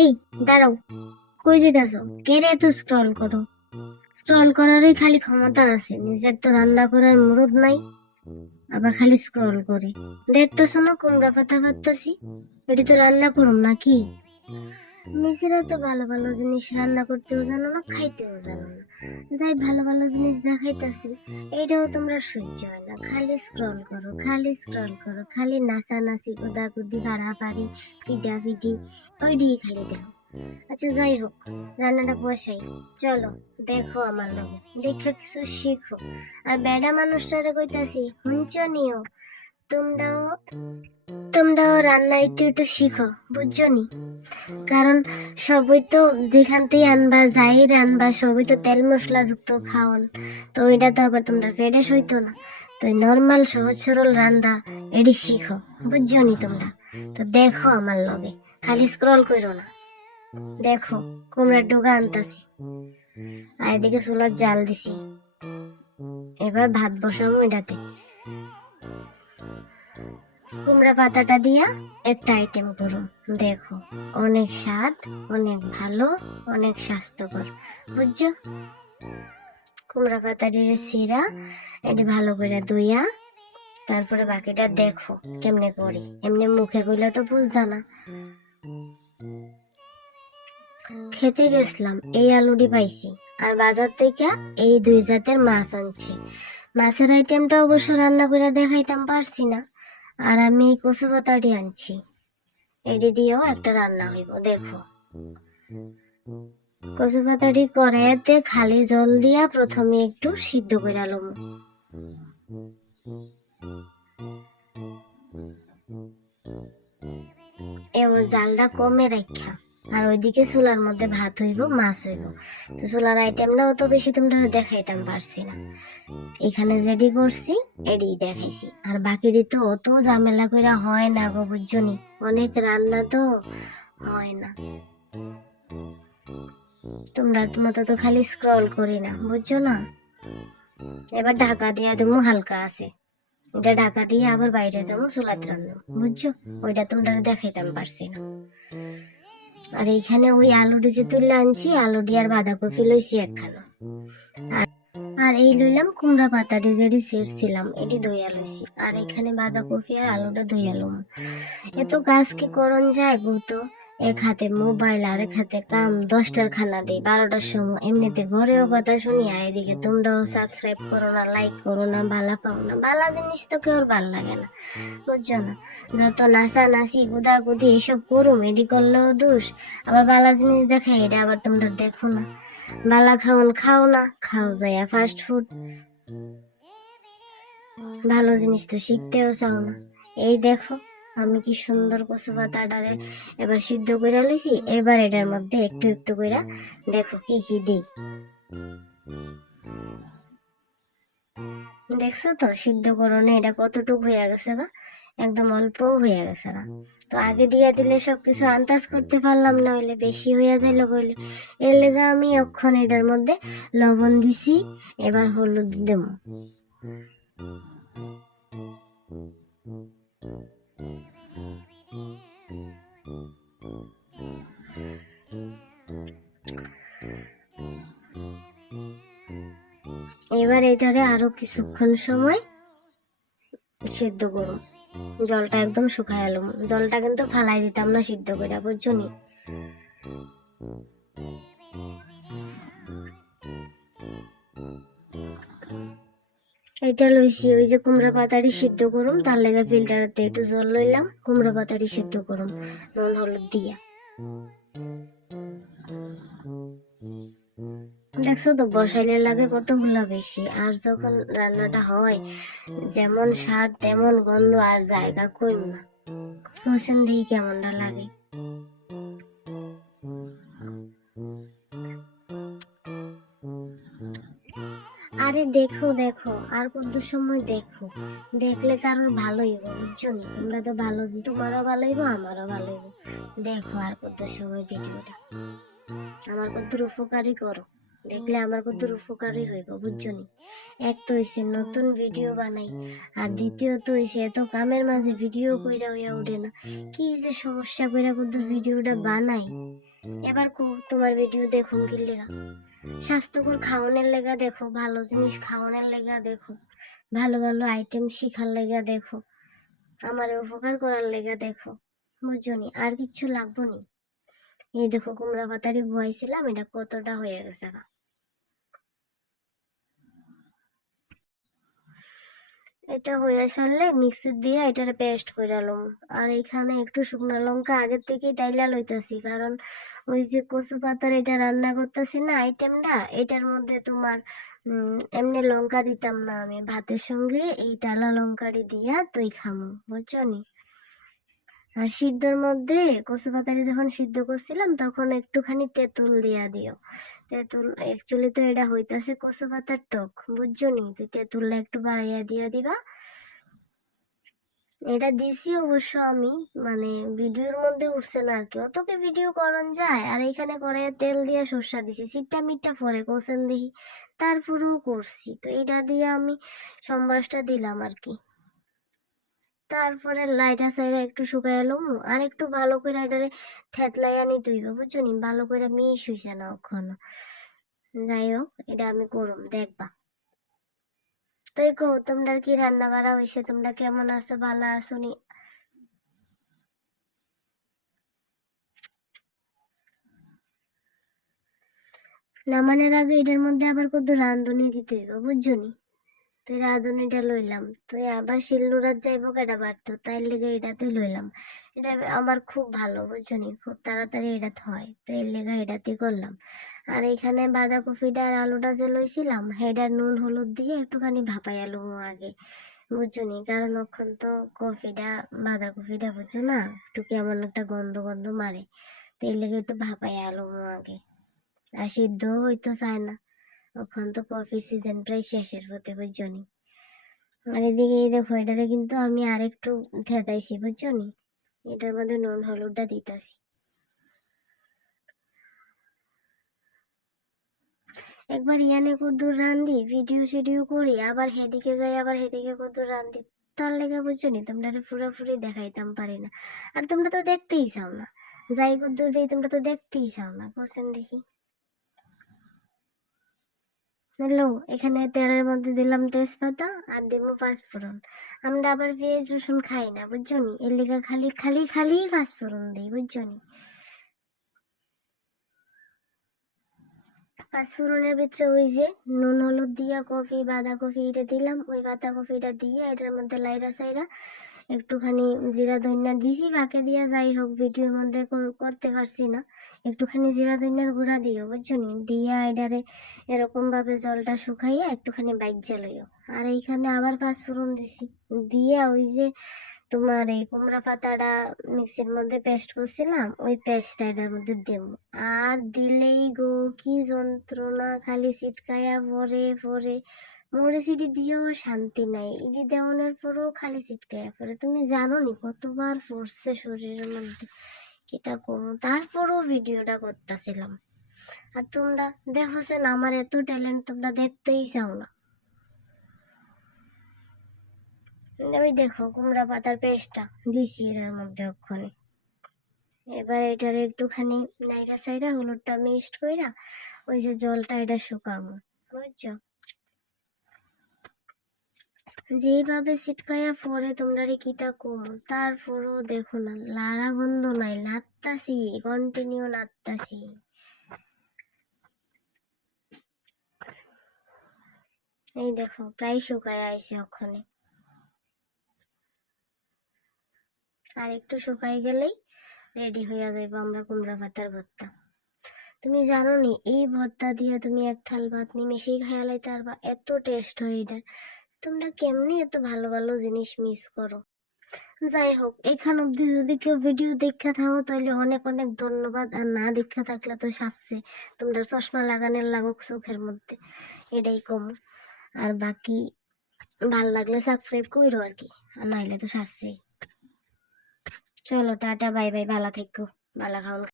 এই দাঁড়াও, কই যেতেছো? কে রে এত স্ক্রল করো? স্ক্রল করারই খালি ক্ষমতা আছে, নিজের তো রান্না করার মুরদ নাই, আবার খালি স্ক্রল করে। দেখতেছো না কুমড়া পাতা ভাবতেছি, এটি তো রান্না করুম নাকি? নিজেরা তো ভালো ভালো জিনিস রান্না করতেও জানো না, খাইতেও জানো না। যাই ভালো ভালো জিনিস দেখাইতাছি, এইটাও তোমরা সহ্য হয় না। খালি স্ক্রল করো, খালি স্ক্রল করো, খালি নাচানাচি, কুদাকুদি, পাড়াপাড়ি, পিটাপিটি, ওইটাই খালি দেখো। আচ্ছা যাই হোক, রান্নাটা বসাই। চলো, দেখো আমার লগে, দেখে কিছু শিখো। আর বেডা মানুষটারে কইতাছি, হুঞ্চ নিও। তোমরাও তোমরাও রান্না একটু একটু শিখো, বুঝছো নি? কারণ সবই তো যেখান থেকে আনবা, যাই রানবা, সবই তো তেল মশলা যুক্ত খাওয়ান। তো ওইটা তো আবার তোমরা পেটে সইতো না। তো নর্মাল সহজ সরল রান্দা এডি শিখো, বুঝছো নি তোমরা? তো দেখো আমার লগে, খালি স্ক্রল করো না। দেখো, কুমড়ার ডোগা আনতাছি, আর এদিকে চুলার জাল দিছি। এবার ভাত বসাবো এটাতে। কুমড়া পাতাটা দিয়া একটা আইটেম করো, দেখো, অনেক স্বাদ, অনেক ভালো, অনেক স্বাস্থ্যকর, বুঝছো? কুমড়া পাতাটির শিরা এটি ভালো করে ধুইয়া, তারপরে বাকিটা দেখো কেমনে করি। এমনি মুখে কইলে তো বুঝতা না। খেতে গেছিলাম, এই আলুটি পাইছি, আর বাজার থেকে এই দুই জাতের মাছ আনছি। মাছের আইটেমটা অবশ্য রান্না করে দেখাইতাম পারছি না। আর আমি এই কচু পাতাটি আনছি, এটি দিয়েও একটা রান্না হইব, দেখো। কচু পাতাটি কড়াইতে খালি জল দিয়া প্রথমে একটু সিদ্ধ করে লম। এও জালটা কমে রাখা। আর ওইদিকে চুলার মধ্যে ভাত হইব, মাছ হইব। তো চুলার আইটেমটা অত বেশি তোমরা দেখাইতাম পারছি না, এখানে যেটি করছি এডি দেখাইছি। আর বাকিটি তো অত ঝামেলা কইরা হয় না গো, বুঝছো নি? অনেক রান্না তো হয় না। তোমরা মতো তো খালি স্ক্রল করি না, বুঝছো না? এবার ঢাকা দিয়া দেবো, হালকা আছে, এটা ঢাকা দিয়ে আবার বাইরে যাবো চুলাত রান্না, বুঝছো? ওইটা তোমরা দেখাইতাম পারছি না। আর এইখানে ওই আলুটি যে তুললে আনছি, আলুটি আর বাঁধাকপি লইছি একখানা। আর এই লইলাম কুমড়া পাতাটি যেটি ছিঁড়ছিলাম, এটি ধুইয়া লইছি। আর এখানে বাঁধাকপি আর আলুটা ধুইয়া লম। এত কাজ কি করন যায় গুতো? এক হাতে মোবাইল আর এক হাতে কাম, 10টার খানা দেই 12টার সময়। এমনিতে ঘরেও কথা শুনি, আর এদিকে তোমরাও সাবস্ক্রাইব করো না, লাইক করো না, ভালা পাও না। ভালা জিনিস তো কেউ ভাল লাগে না, বুঝছো না? যত নাচা নাচি, গুদা গুদি এসব করো, এডি করলেও দোষ। আবার ভালা জিনিস দেখে, এটা আবার তোমরা দেখো না। বালা খাওন খাও না, খাও যাইয়া ফাস্ট ফুড। ভালো জিনিস তো শিখতেও চাও না। এই দেখো, আমি কি সুন্দর কচু পাতাটারে এবার সিদ্ধ করে লইছি। এবার এটার মধ্যে একটু একটু করে দেখো কি কি দিই। দেখছো তো সিদ্ধ করণে এটা কতটুকু হয়ে গেছে গা, একদম অল্প হয়ে গেছে গা। তো আগে দিয়ে দিলে সবকিছু আন্দাজ করতে পারলাম না, হইলে বেশি হয়ে যাইলো বলে। এর লেগে আমি অক্ষণ এটার মধ্যে লবণ দিছি, এবার হলুদ দেবো। এবার এটারে আরো কিছুক্ষণ সময় সিদ্ধ করুন। জলটা একদম শুকায় এলো, জলটা কিন্তু ফালাই দিতাম না সিদ্ধ করে, বুঝছো নি? এটা লইছি ওই যে কুমড়া পাতাটি সিদ্ধ করুম, তার লেগে ফিল্টারতে একটু জল লইলাম, কুমড়া পাতাটি সিদ্ধ করুম নুন হলুদ দিয়া। দেখছো তো বসাইলে লাগে কতগুলা বেশি, আর যখন রান্নাটা হয় যেমন স্বাদ তেমন গন্ধ, আর জায়গা কইম না। হোসেন দিই কেমনটা লাগে। আরে দেখো দেখো, আর কত সময় দেখো, দেখলে কারোর ভালোই হবে, বুঝছো নি? তোমরা তো ভালো, তোমারও ভালো হইব, আমারও ভালো হইব। দেখো আর কত সময় ভিডিওটা, আমার কত উপকারই করো। দেখলে আমার কত উপকারই হইব, বুঝছো নি? এক তো হইছে নতুন ভিডিও বানাই, আর দ্বিতীয়ত হইছে এত কামের মাঝে ভিডিও কইরা হইয়া ওঠে না। কি যে সমস্যা কইরা কত ভিডিওটা বানাই। এবার তোমার ভিডিও দেখুন কি লেগা? স্বাস্থ্যকর খাওয়ানোর লেগা দেখো, ভালো জিনিস খাওয়ানোর লেগা দেখো, ভালো ভালো আইটেম শিখার লেগা দেখো, আমার উপকার করার লেগা দেখো, বুঝছো নি? আর কিচ্ছু লাগবো নি। এই দেখো কুমড়া পাতারি বয়াইছিলাম, এটা কতটা হয়ে গেছে। এটা হয়ে সারলে মিক্সি দিয়ে এটার পেস্ট করে লম। আর এখানে একটু শুকনো লঙ্কা আগের থেকেই ডাইলা লইতাছি, কারণ ওই যে কচু পাতার এটা রান্না করতেছি না আইটেমটা, এটার মধ্যে তোমার এমনি লঙ্কা দিতাম না, আমি ভাতের সঙ্গে এই টালা লঙ্কাটি দিয়া তুই খামো, বুঝছো নি? আর সিদ্ধর মধ্যে কচু পাতাটি যখন সিদ্ধ করছিলাম তখন একটুখানি তেঁতুল দিয়া দিও। তেঁতুল অ্যাকচুয়ালি তো এটা হইতাছে কচু পাতার টক, বুঝছো নি? তুই তেঁতুলটা একটু বাড়াইয়া দিয়া দিবা। এটা দিছি অবশ্য আমি, মানে ভিডিওর মধ্যে উঠছে না আর কি, অতকে ভিডিও করন যায়। আর এখানে করে তেল দিয়ে সর্ষা দিছি, সিটটা মিটটা পরে কোসেন দেখি, তারপরেও করছি। তো এটা দিয়ে আমি সম্বাসটা দিলাম আর কি। তারপরে লাইটা সাইডা একটু শুকাই এলাম, আর একটু ভালো করে এটারে থেতলাইয়া নিতে হইব, বুঝছো নি? ভালো করে মিশ হইছে না ওখানে। যাই হোক, এটা আমি করুম, দেখবা। তো কো তোমরা কি রান্না বাড়া হইছে? তোমরা কেমন আছো? ভালো আছো নি? নামানোর আগে এটার মধ্যে আবার কত রাঁধুনি দিতে হইব, বুঝছো নি? তো রাঁধুনিটা লইলাম, তো আবার শিলনোড়ার যাইব কেটা বাড়তো, তাই লেগে এটাতে লইলাম। এটা আমার খুব ভালো, বুঝছো নি? খুব তাড়াতাড়ি এটাতে হয়, তো এর লেগে এটাতে করলাম। আর এখানে বাঁধাকপিটা আর আলুটা যে লইছিলাম, হেডা নুন হলুদ দিয়ে একটুখানি ভাপাই আলু আগে, বুঝছো নি? কারণ ওখান তো কফিটা বাঁধাকপিটা, বুঝছো না, একটু কেমন একটা গন্ধ গন্ধ মারে, তো এর লেগে একটু ভাপাই আলু আগে। আর সিদ্ধ হইতো চায় না, ওখান তো কফির সিজন প্রায় শেষের পথে, বুঝছো নি? আর এদিকে এই দেখো এটারে কিন্তু আমি আরেকটু থেতাইছি, বুঝছো নি? এটার মধ্যে নুন হলুদটা দিতাছি। একবার ইয়ানে কদ্দুর রান্ধি, ভিডিও সিডিও করি, আবার হেদিকে যাই, আবার হেদিকে কদ্দুর রান্ধি, তার লেগে বুঝছো নি তোমরা পুরোপুরি দেখাইতাম পারি না। আর তোমরা তো দেখতেই চাও না, যাই কদ্দুর দিই তোমরা তো দেখতেই চাও না, কোসেন দেখি। হ্যালো, এখানে তেলের মধ্যে দিলাম তেজপাতা আর দিব পাঁচফোড়ন। আমরা আবার পেঁয়াজ রসুন খাই না, বুঝছো নি? এর লেগে খালি খালি খালি পাঁচফোড়ন দিই, বুঝছো নি? পাঁচফোড়নের ভিতরে ওই যে নুন হলুদ দিয়া কফি বাঁধাকপি এটা দিলাম, ওই বাঁধাকপিটা দিয়ে এটার মধ্যে লাইরা সাইরা একটুখানি জিরা ধনিয়া দিছি বাকে দিয়া, যাই হোক ভিডিওর মধ্যে করতে পারছি না, একটুখানি জিরা ধনিয়ার গুঁড়া দিও, বুঝছো নি? দিয়া এটারে এরকম ভাবে জলটা শুকাইয়া একটুখানি বাইজা লইও। আর এইখানে আবার পাঁচফোড়ন দিছি, দিয়া ওই যে তোমার এই কুমড়া পাতাটা মিক্সির মধ্যে পেস্ট করছিলাম, ওই পেস্টটা এটার মধ্যে দেব। আর দিলেই গো কি যন্ত্রণা, খালি ছিটকায়া পরে পরে, মরে সিটি দিয়েও শান্তি নাই, ইডি দেওয়ানোর পরেও খালি ছিটকায়া পরে। তুমি জানো নি কতবার পড়ছে শরীরের মধ্যে, কি তা করবো, তারপরেও ভিডিওটা করতেছিলাম। আর তোমরা দেখো না আমার এত ট্যালেন্ট, তোমরা দেখতেই চাও না। ওই দেখো কুমড়া পাতার পেস্টটা দিছি এর মধ্যে ওখানে। এবার এটার একটুখানি নাইরা সাইরা হলুদটা মিক্সড কইরা ওই যে জলটা এটা শুকাবো, বুঝছো? যেইভাবে ছিটকাইয়া পরে তোমরা রে কিতা কমু, তারপরও দেখো না লাড়া বন্ধ নাই, নাচতাছি, কন্টিনিউ নাচতাছি। এই দেখো প্রায় শুকায় আইছে ওখানে, আর একটু শুকাই গেলেই রেডি হইয়া যাইব আমরা কুমড়া পাতার ভর্তা। তুমি জানো নি এই ভর্তা দিয়ে তুমি এক থাল ভাত নিমেষেই খাইয়া লাইতে পারবা, এত টেস্ট হয় এটা। তোমরা কেমনি এত ভালো ভালো জিনিস মিস করো? যাই হোক, এখান অব্দি যদি কেউ ভিডিও দেখা থাকো তাহলে অনেক অনেক ধন্যবাদ, আর না দেখা থাকলে তো শাস্তি, তোমরা চশমা লাগানোর লাগুক চোখের মধ্যে, এটাই কম। আর বাকি ভাল লাগলে সাবস্ক্রাইব করো আর কি, আর নাইলে তো শাস্তি। চলো টাটা বাই বাই, ভালো থেকো, ভালো খাও।